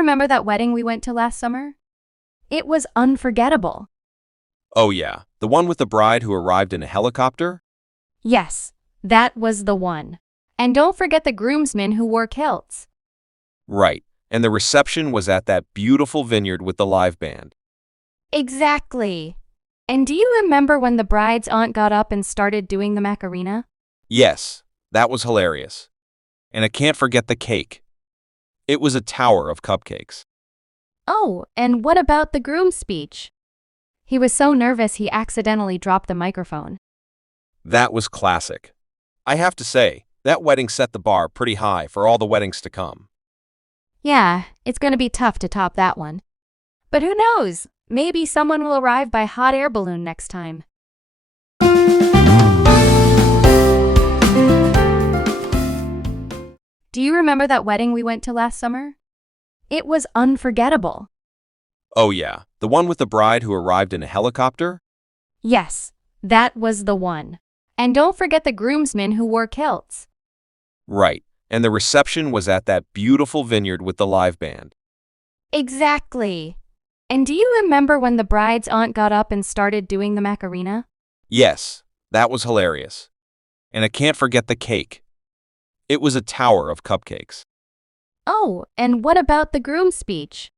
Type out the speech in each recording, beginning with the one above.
remember that wedding we went to last summer? It was unforgettable. Oh yeah, the one with the bride who arrived in a helicopter? Yes, that was the one. And don't forget the groomsmen who wore kilts. Right, and the reception was at that beautiful vineyard with the live band. Exactly. And do you remember when the bride's aunt got up and started doing the Macarena? Yes, that was hilarious. And I can't forget the cake. It was a tower of cupcakes. Oh, and what about the groom's speech? He was so nervous he accidentally dropped the microphone. That was classic. I have to say, that wedding set the bar pretty high for all the weddings to come. Yeah, it's gonna be tough to top that one. But who knows? Maybe someone will arrive by hot air balloon next time. Do you remember that wedding we went to last summer? It was unforgettable. Oh yeah, the one with the bride who arrived in a helicopter? Yes, that was the one. And don't forget the groomsmen who wore kilts. Right, and the reception was at that beautiful vineyard with the live band. Exactly. And do you remember when the bride's aunt got up and started doing the Macarena? Yes, that was hilarious. And I can't forget the cake. It was a tower of cupcakes. Oh, and what about the groom's speech?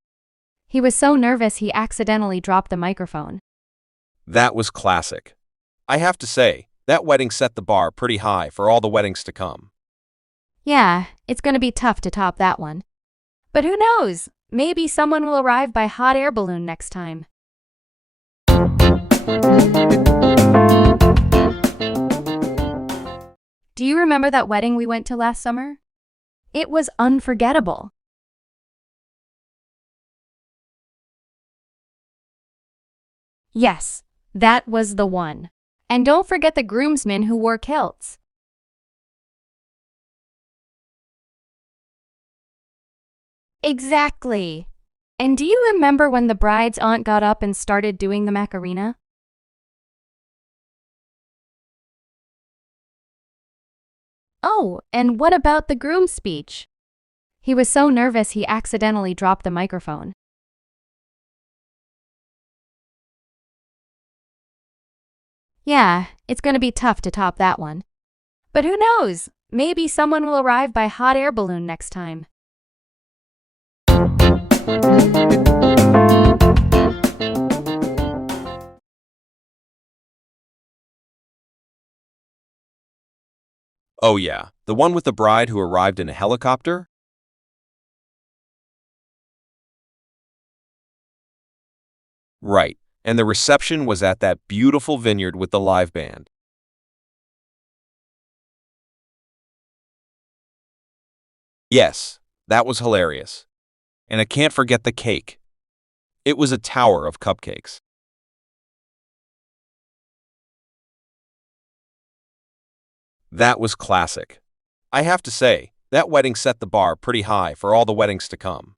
He was so nervous he accidentally dropped the microphone. That was classic. I have to say, that wedding set the bar pretty high for all the weddings to come. Yeah, it's gonna be tough to top that one. But who knows? Maybe someone will arrive by hot air balloon next time. Do you remember that wedding we went to last summer? It was unforgettable. Yes, that was the one. And don't forget the groomsmen who wore kilts. Exactly. And do you remember when the bride's aunt got up and started doing the Macarena? Oh, and what about the groom's speech? He was so nervous he accidentally dropped the microphone. Yeah, it's gonna be tough to top that one. But who knows? Maybe someone will arrive by hot air balloon next time. Oh yeah, the one with the bride who arrived in a helicopter? Right, and the reception was at that beautiful vineyard with the live band. Yes, that was hilarious. And I can't forget the cake. It was a tower of cupcakes. That was classic. I have to say, that wedding set the bar pretty high for all the weddings to come.